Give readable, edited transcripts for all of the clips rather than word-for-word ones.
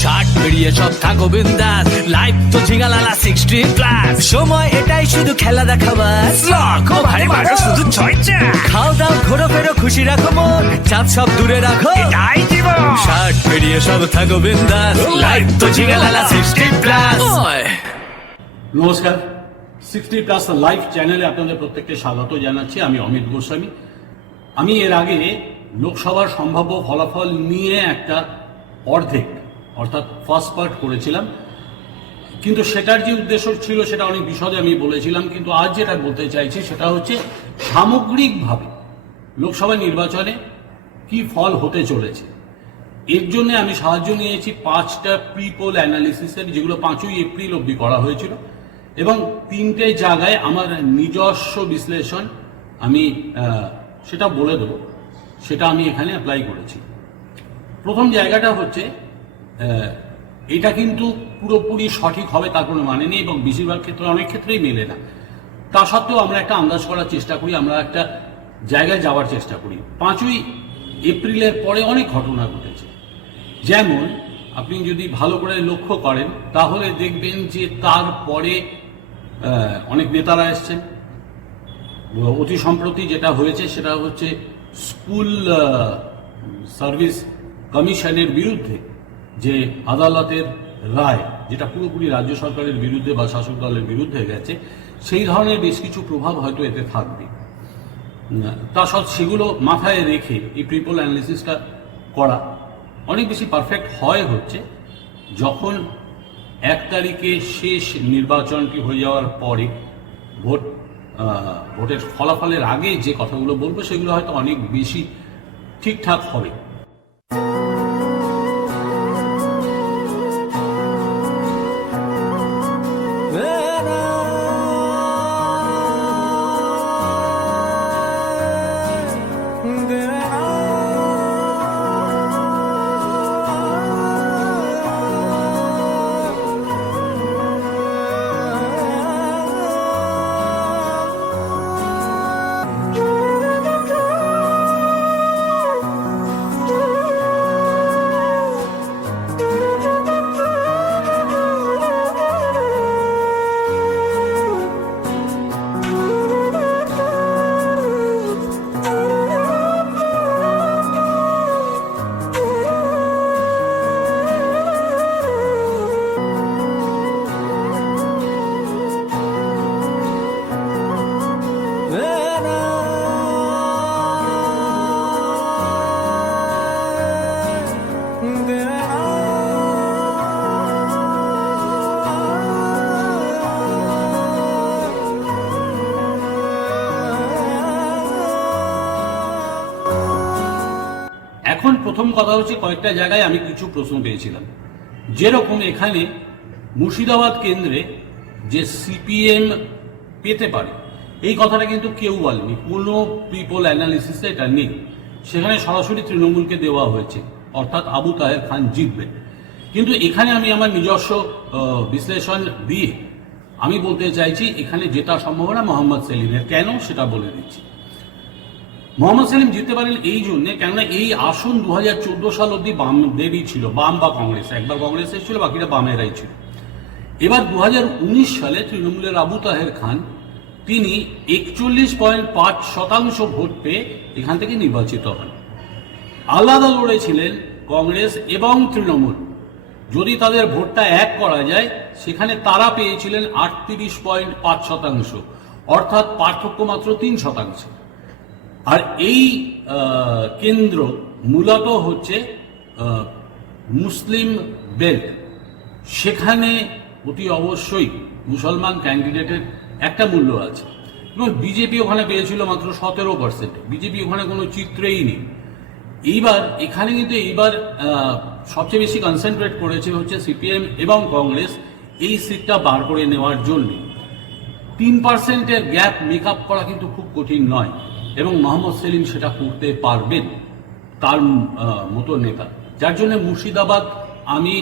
Shirt বেরিয়ে সব থাকো বিন্দাস, লাইফ তো ঝিঙালালা 60+, সময় এটাই শুধু খেলা দেখাবার, লাখো ভাই মারো শুধু চর্চা, খাও দাও ঘোরো ফেরো খুশি রাখো মন, চাপ সব দূরে রাখো এটাই জীবন। শার্ট বেরিয়ে সব থাকো বিন্দাস, লাইফ তো ঝিঙালালা 60+। নমস্কার, 60+ লাইভ চ্যানেলে আপনাদের প্রত্যেককে স্বাগত জানাচ্ছি। আমি অমিত গোস্বামী। আমি এর আগে লোকসভার সম্ভাব্য ফলাফল নিয়ে একটা অর্থাৎ ফার্স্ট পার্ট করেছিলাম, কিন্তু সেটার যে উদ্দেশ্য ছিল সেটা অনেক বিশদে আমি বলেছিলাম। কিন্তু আজ যেটা বলতে চাইছি সেটা হচ্ছে সামগ্রিকভাবে লোকসভা নির্বাচনে কি ফল হতে চলেছে। এর জন্য আমি সাহায্য নিয়েছি 5টা প্রি পোল অ্যানালিসিসের, যেগুলো 5ই এপ্রিল অবধি করা হয়েছিল, এবং 3টে জায়গায় আমার নিজস্ব বিশ্লেষণ আমি সেটা বলে দেবো, সেটা আমি এখানে অ্যাপ্লাই করেছি। প্রথম জায়গাটা হচ্ছে, এটা কিন্তু পুরোপুরি সঠিক হবে তার কোনো মানে নেই, এবং বেশিরভাগ ক্ষেত্রে অনেক ক্ষেত্রেই মেলে না। তা সত্ত্বেও আমরা একটা আন্দাজ করার চেষ্টা করি, আমরা একটা জায়গায় যাওয়ার চেষ্টা করি। 5ই এপ্রিলের পরে অনেক ঘটনা ঘটেছে। যেমন আপনি যদি ভালো করে লক্ষ্য করেন তাহলে দেখবেন যে তারপরে অনেক নেতারা এসছেন। অতি সম্প্রতি যেটা হয়েছে সেটা হচ্ছে স্কুল সার্ভিস কমিশনের বিরুদ্ধে যে আদালতের রায়, যেটা পুরোপুরি রাজ্য সরকারের বিরুদ্ধে বা শাসক দলের বিরুদ্ধে গেছে, সেই ধরনের বেশ কিছু প্রভাব হয়তো এতে থাকবে। তা সত্ত্বেও সেগুলো মাথায় রেখে এই প্রিপোল অ্যানালিসিসটা করা অনেক বেশি পারফেক্ট হচ্ছে যখন 1 তারিখে শেষ নির্বাচনটি হয়ে যাওয়ার পরে ভোটের ফলাফলের আগে যে কথাগুলো বলবো সেগুলো হয়তো অনেক বেশি ঠিকঠাক হবে। এখন প্রথম কথা হচ্ছে, কয়েকটা জায়গায় আমি কিছু প্রশ্ন পেয়েছিলাম। যেরকম এখানে মুর্শিদাবাদ কেন্দ্রে যে সিপিএম পেতে পারে, এই কথাটা কিন্তু কেউ বলেনি, কোনো প্রিপোল অ্যানালিসিসে এটা নেই। সেখানে সরাসরি তৃণমূলকে দেওয়া হয়েছে, অর্থাৎ আবু তাহের খান জিতবে। কিন্তু এখানে আমি আমার নিজস্ব বিশ্লেষণ দিয়ে আমি বলতে চাইছি এখানে জেতার সম্ভাবনা মোহাম্মদ সেলিমের। কেন সেটা বলে দিচ্ছি। মোহাম্মদ সেলিম জিততে পারেন এই জন্যে, কেননা এই আসন 2014 সাল অব্দি বামদেরই ছিল, বাম বা কংগ্রেস, একবার কংগ্রেস ছিল, বাকিটা বামেরাই ছিল। এবার 2019 সালে তৃণমূলের আবু তাহের খান তিনি 41.5% ভোট পেয়ে এখান থেকে নির্বাচিত হন। আলাদা লড়েছিলেন কংগ্রেস এবং তৃণমূল। যদি তাদের ভোটটা এক করা যায়, সেখানে তারা পেয়েছিলেন 38.5%, অর্থাৎ পার্থক্য মাত্র 3%। আর এই কেন্দ্র মূলত হচ্ছে মুসলিম বেল্ট। সেখানে অতি অবশ্যই মুসলমান ক্যান্ডিডেটের একটা মূল্য আছে, এবং বিজেপি ওখানে পেয়েছিল মাত্র 17%। বিজেপি ওখানে কোনো চিত্রেই নেই। এইবার এখানে কিন্তু সবচেয়ে বেশি কনসেন্ট্রেট করেছে হচ্ছে সিপিএম এবং কংগ্রেস এই সিটটা বার করে নেওয়ার জন্য। 3%-এর গ্যাপ মেক আপ করা কিন্তু খুব কঠিন নয়, এবং মোহাম্মদ সেলিম সেটা করতে পারবেন, তার মতো নেতা। যার জন্য মুর্শিদাবাদ আমি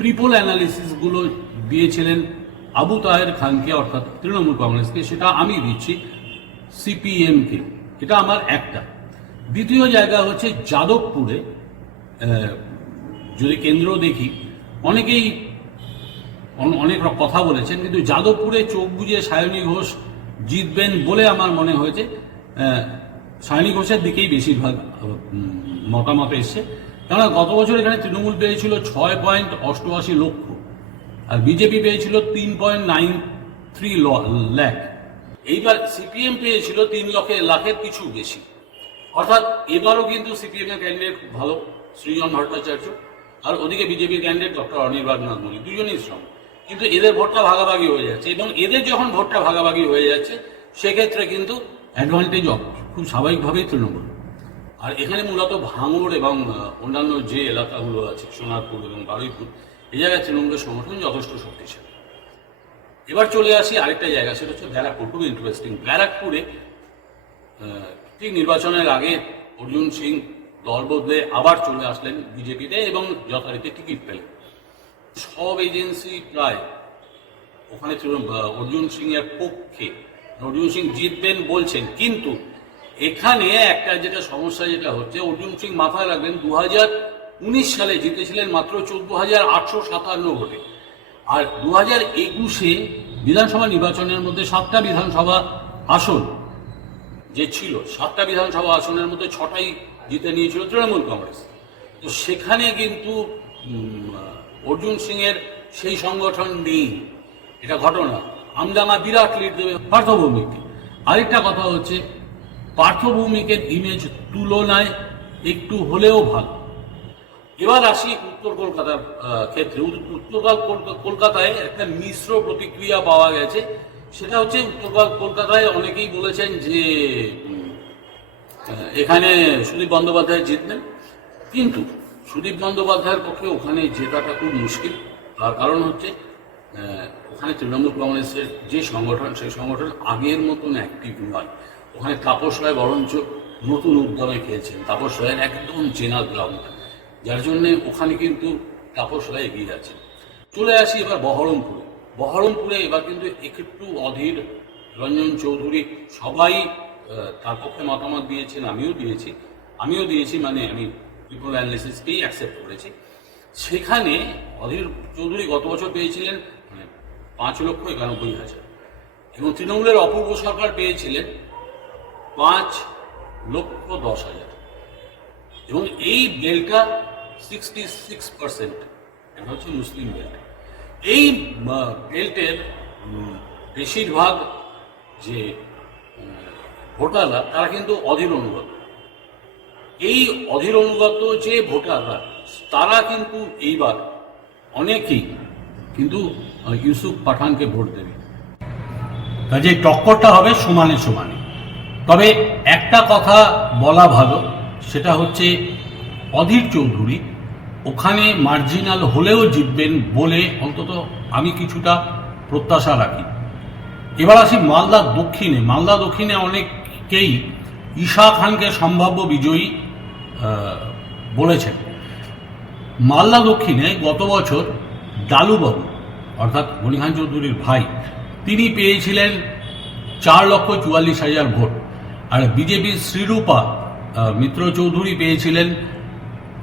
প্রিপোল অ্যানালিসিসগুলো দিয়েছিলেন আবু তাহের খানকে, অর্থাৎ তৃণমূল কংগ্রেসকে, সেটা আমি দিচ্ছি সিপিএমকে। এটা আমার একটা। দ্বিতীয় জায়গা হচ্ছে যাদবপুরে যদি কেন্দ্র দেখি, অনেকেই অনেক কথা বলেছেন, কিন্তু যাদবপুরে চোখ বুঝে সায়নী ঘোষ জিতবেন বলে আমার মনে হয়েছে সায়নী ঘোষের দিকেই বেশিরভাগ মতামত এসছে। কেননা গত বছর এখানে তৃণমূল পেয়েছিল 6.88 লক্ষ আর বিজেপি পেয়েছিল 3.93 লাখ। এইবার সিপিএম পেয়েছিল 3 লাখের কিছু বেশি। অর্থাৎ এবারও কিন্তু সিপিএম এর ক্যান্ডিডেট খুব ভালো, সৃজন ভট্টাচার্য, আর ওদিকে বিজেপির ক্যান্ডিডেট ডক্টর অনির্বাণ নাথমণি, দুজনেই স্ট্রং। কিন্তু এদের ভোটটা ভাগাভাগি হয়ে যাচ্ছে, এবং এদের যখন ভোটটা ভাগাভাগি হয়ে যাচ্ছে সেক্ষেত্রে কিন্তু অ্যাডভান্টেজ খুব স্বাভাবিকভাবেই তৃণমূল। আর এখানে মূলত ভাঙড় এবং অন্যান্য যে এলাকাগুলো আছে, সোনারপুর এবং বারুইপুর, এই জায়গায় তৃণমূলের সংগঠন যথেষ্ট শক্তিশালী। এবার চলে আসি আরেকটা জায়গা, সেটা হচ্ছে ব্যারাকপুর। খুব ইন্টারেস্টিং। ব্যারাকপুরে ঠিক নির্বাচনের আগে অর্জুন সিং দল বদলে আবার চলে আসলেন বিজেপিতে এবং যথারীতি টিকিট পেলেন। সব এজেন্সি প্রায় ওখানে অর্জুন সিং এর পক্ষে, অর্জুন সিং জিতবেন বলছেন। কিন্তু এখানে একটা যেটা সমস্যা যেটা হচ্ছে, অর্জুন সিং মাথায় রাখবেন 2019 সালে জিতেছিলেন মাত্র 14,857 ভোটে, আর 2021-এ বিধানসভা নির্বাচনের মধ্যে 7টা বিধানসভা আসন যে ছিল, 7টা বিধানসভা আসনের মধ্যে 6টাই জিতে নিয়েছিল তৃণমূল কংগ্রেস। তো সেখানে কিন্তু অর্জুন সিং এর সেই সংগঠন নেই, এটা ঘটনা। আমডাঙ্গা বিরাট লিড দেবে পার্থ ভৌমিককে। আরেকটা কথা হচ্ছে, পার্থ ভৌমিকের ইমেজ তুলনায় একটু হলেও ভালো। এবার আসি উত্তর কলকাতার ক্ষেত্রে। উত্তর কলকাতায় একটা মিশ্র প্রতিক্রিয়া পাওয়া গেছে। সেটা হচ্ছে, উত্তর কলকাতায় অনেকেই বলেছেন যে এখানে সুদীপ বন্দ্যোপাধ্যায় জিতবেন, কিন্তু সুদীপ বন্দ্যোপাধ্যায়ের পক্ষে ওখানে জেতাটা খুব মুশকিল। তার কারণ হচ্ছে ওখানে তৃণমূল কংগ্রেসের যে সংগঠন, সেই সংগঠন আগের মতন অ্যাক্টিভ নয়। ওখানে তাপস রায় বরঞ্চ নতুন উদ্যমে খেলছেন। তাপস রায়ের একদম চেনা গ্রাউন্ড, যার জন্যে ওখানে কিন্তু তাপস রায় এগিয়ে যাচ্ছেন। চলে আসি এবার বহরমপুরে। বহরমপুরে এবার কিন্তু একটু অধীর রঞ্জন চৌধুরী, সবাই তার পক্ষে মতামত দিয়েছেন, আমিও দিয়েছি, মানে আমি পিপল অ্যানালিসিসকেই অ্যাকসেপ্ট করেছি। সেখানে অধীর চৌধুরী গত বছর পেয়েছিলেন 5,91,000 এবং তৃণমূলের অপূর্ব সরকার পেয়েছিলেন 5,10,000 এবং এই বেলটা 66%, এটা হচ্ছে মুসলিম বেল্ট। এই বেল্টের বেশিরভাগ যে ভোটাররা, তারা কিন্তু অধীর অনুগত। এই অধীর অনুগত যে ভোটাররা, তারা কিন্তু এইবার অনেকেই কিন্তু ইউসুফ পাঠানকে ভোট দেবে। কাজে টক্করটা হবে সমানে সমানে। তবে একটা কথা বলা ভালো, সেটা হচ্ছে অধীর চৌধুরী ওখানে মার্জিনাল হলেও জিতবেন বলে অন্তত আমি কিছুটা প্রত্যাশা রাখি। এবার আসি মালদা দক্ষিণে। মালদা দক্ষিণে অনেকেই ঈশা খানকে সম্ভাব্য বিজয়ী বলেছেন। মালদা দক্ষিণে গত বছর ডালুবাবু, অর্থাৎ গণিখান চৌধুরীর ভাই, তিনি পেয়েছিলেন 4,44,000 ভোট, আর বিজেপির শ্রীরূপা মিত্র চৌধুরী পেয়েছিলেন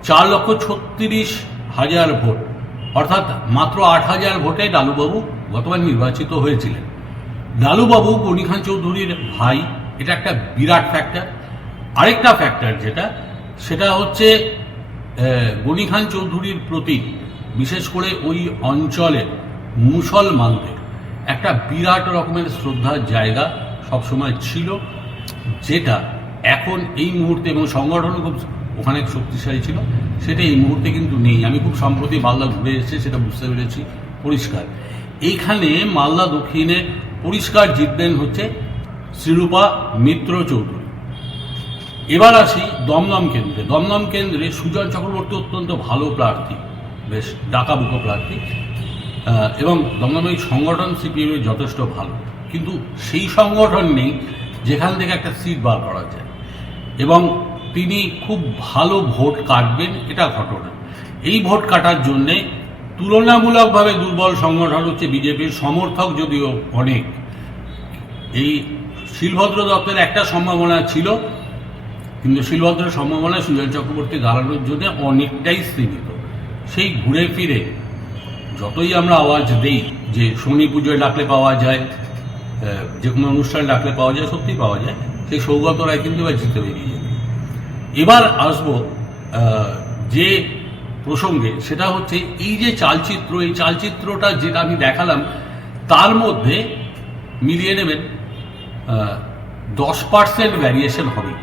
4,36,000 ভোট, অর্থাৎ মাত্র 8,000 ভোটে ডালুবাবু গতবার নির্বাচিত হয়েছিলেন। ডালুবাবু গণিখান চৌধুরীর ভাই, এটা একটা বিরাট ফ্যাক্টর। আরেকটা ফ্যাক্টর সেটা হচ্ছে গণিখান চৌধুরীর প্রতি, বিশেষ করে ওই অঞ্চলের মুসলমানদের একটা বিরাট রকমের শ্রদ্ধার জায়গা সবসময় ছিল, যেটা এখন এই মুহূর্তে, এবং সংগঠন খুব ওখানে শক্তিশালী ছিল, সেটা এই মুহূর্তে কিন্তু নেই। আমি খুব সম্প্রতি মালদা ঘুরে এসেছি, সেটা বুঝতে পেরেছি পরিষ্কার। এইখানে মালদা দক্ষিণে পরিষ্কার জিতবেন হচ্ছে শ্রীরূপা মিত্র চৌধুরী। এবার আসি দমদম কেন্দ্রে। দমদম কেন্দ্রে সুজন চক্রবর্তী অত্যন্ত ভালো প্রার্থী, বেশ ডাকাবুকো প্রার্থী, এবং দমদমের সংগঠন সিপিএম যথেষ্ট ভালো, কিন্তু সেই সংগঠন নেই যেখান থেকে একটা সিট বার করা যায়, এবং তিনি খুব ভালো ভোট কাটবেন, এটা ঘটনা। এই ভোট কাটার জন্যে তুলনামূলকভাবে দুর্বল সংগঠন হচ্ছে বিজেপির। সমর্থক যদিও অনেক, এই শিলভদ্র দত্তের একটা সম্ভাবনা ছিল, কিন্তু শিলভদ্রের সম্ভাবনা সুজন চক্রবর্তী দাঁড়ানোর জন্য অনেকটাই সীমিত। সেই ঘুরে ফিরে যতই আমরা আওয়াজ দেই যে শনি পুজোয় ডাকলে পাওয়া যায়, যে কোনো অনুষ্ঠানে ডাকলে পাওয়া যায়, সত্যি পাওয়া যায়, সেই সৌগত রায় কিন্তু এবার জিতে বেরিয়ে যাবে। এবার আসবো যে প্রসঙ্গে, সেটা হচ্ছে এই যে চালচিত্র, এই চালচিত্রটা যেটা আমি দেখালাম তার মধ্যে মিলিয়ে নেবেন 10% ভ্যারিয়েশন হবে।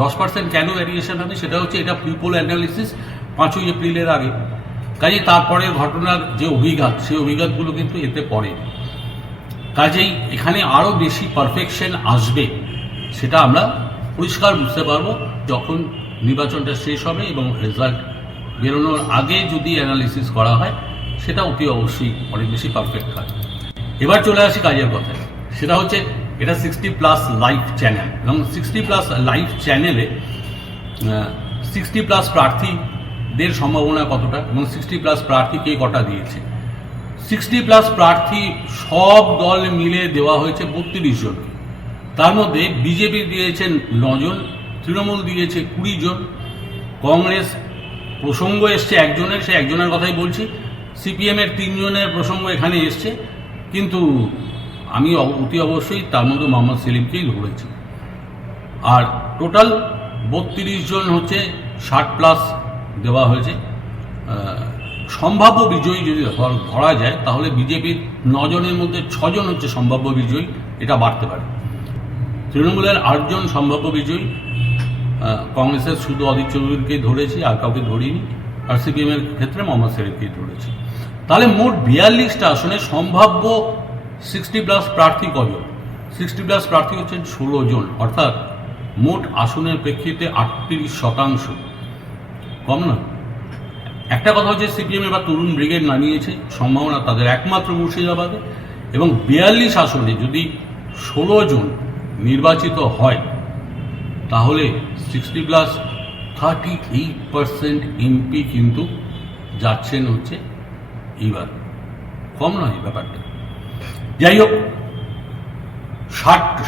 10% কেন ভ্যারিয়েশন হবে সেটা হচ্ছে এটা প্রিপোল অ্যানালিসিস 5ই এপ্রিলের আগে, কাজে তারপরের ঘটনার যে অভিঘাত, সেই অভিঘাতগুলো কিন্তু এতে পড়ে। কাজেই এখানে আরও বেশি পারফেকশন আসবে, সেটা আমরা পরিষ্কার বুঝতে পারবো যখন নির্বাচনটা শেষ হবে এবং রেজাল্ট বেরোনোর আগে যদি অ্যানালিসিস করা হয়, সেটা অতি অবশ্যই অনেক বেশি পারফেক্ট হয়। এবার চলে আসি কাজের কথায়, সেটা হচ্ছে এটা 60+ লাইভ চ্যানেল, এবং 60+ লাইভ চ্যানেলে 60+ প্রার্থীদের সম্ভাবনা কতটা এবং 60+ প্রার্থীকে কটা দিয়েছে। 60+ প্রার্থী সব দল মিলে দেওয়া হয়েছে 32 জনকে। তার মধ্যে বিজেপি দিয়েছেন 9 জন, তৃণমূল দিয়েছে 20 জন, কংগ্রেস প্রসঙ্গ এসছে একজনের, সে একজনের কথাই বলছি, সিপিএমের 3 জনের প্রসঙ্গ এখানে এসছে, কিন্তু আমি অতি অবশ্যই তার মধ্যে মোহাম্মদ সেলিমকেই ধরেছি। আর টোটাল 32 জন হচ্ছে 60+ দেওয়া হয়েছে। সম্ভাব্য বিজয়ী যদি ধরা যায় তাহলে বিজেপির 9 জনের মধ্যে 6 জন হচ্ছে সম্ভাব্য বিজয়ী, এটা বাড়তে পারে। তৃণমূলের 8 জন সম্ভাব্য বিজয়ী, কংগ্রেসের শুধু অদিত চৌধুরীকেই ধরেছি, আর কাউকে ধরিনি, আর সিপিএমের ক্ষেত্রে মোহাম্মদ সেলিমকেই ধরেছি। তাহলে মোট 42টা আসনে সম্ভাব্য 60+ প্রার্থী কজন? 60+ প্রার্থী হচ্ছেন 16 জন, অর্থাৎ মোট আসনের প্রেক্ষিতে 38%। কম না? একটা কথা হচ্ছে সিপিএম এবার তরুণ ব্রিগেড নামিয়েছে, সম্ভাবনা তাদের একমাত্র মুর্শিদাবাদে, এবং 42 আসনে যদি 16 জন নির্বাচিত হয় তাহলে 60+ 38% এমপি কিন্তু যাচ্ছেন হচ্ছে এইবার। কম নয় ব্যাপারটা। যাই হোক,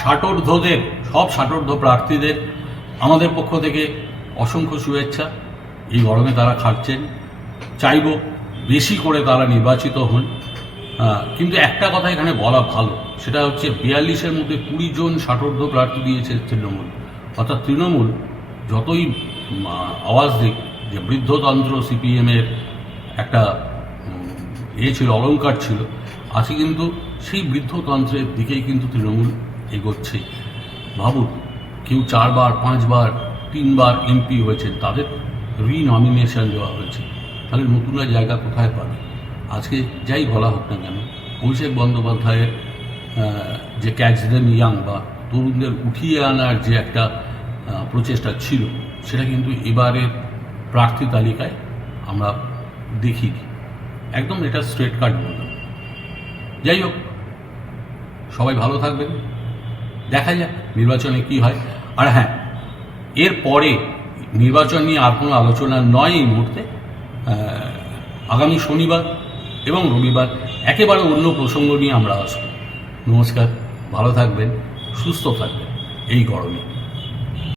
ষাটোর্ধ্বদের, সব ষাটোর্ধ্ব প্রার্থীদের আমাদের পক্ষ থেকে অসংখ্য শুভেচ্ছা। এই গরমে তারা খাটছেন, চাইব বেশি করে তারা নির্বাচিত হন। কিন্তু একটা কথা এখানে বলা ভালো, সেটা হচ্ছে 42-এর মধ্যে 20 জন ষাটোর্ধ্ব প্রার্থী দিয়েছে তৃণমূল। অর্থাৎ তৃণমূল যতই আওয়াজ দিক যে বৃদ্ধতন্ত্র সিপিএমের একটা ছিল, অলঙ্কার ছিল, আজকে কিন্তু সেই বৃদ্ধতন্ত্রের দিকেই কিন্তু তৃণমূল এগোচ্ছে। ভাবুন, কেউ 4 বার 5 বার 3 বার এমপি হয়েছেন, তাদের রিনমিনেশন দেওয়া হয়েছে, তাহলে নতুনরা জায়গা কোথায় পাবে? আজকে যাই বলা হোক না কেন, অভিষেক বন্দ্যোপাধ্যায়ের যে ক্যাচ দেম ইয়াং বা তরুণদের উঠিয়ে আনার যে একটা প্রচেষ্টা ছিল, সেটা কিন্তু এবারের প্রার্থী তালিকায় আমরা দেখিনি। একদম এটা স্ট্রেট কাট বললাম। যাই হোক, সবাই ভালো থাকবেন, দেখা যাক নির্বাচনে কি হয়। আর হ্যাঁ, এর পরে নির্বাচন নিয়ে আর কোনো আলোচনা নয় এই মুহূর্তে। আগামী শনিবার এবং রবিবার একেবারে অন্য প্রসঙ্গ নিয়ে আমরা আসব। নমস্কার, ভালো থাকবেন, সুস্থ থাকবেন এই গরমে।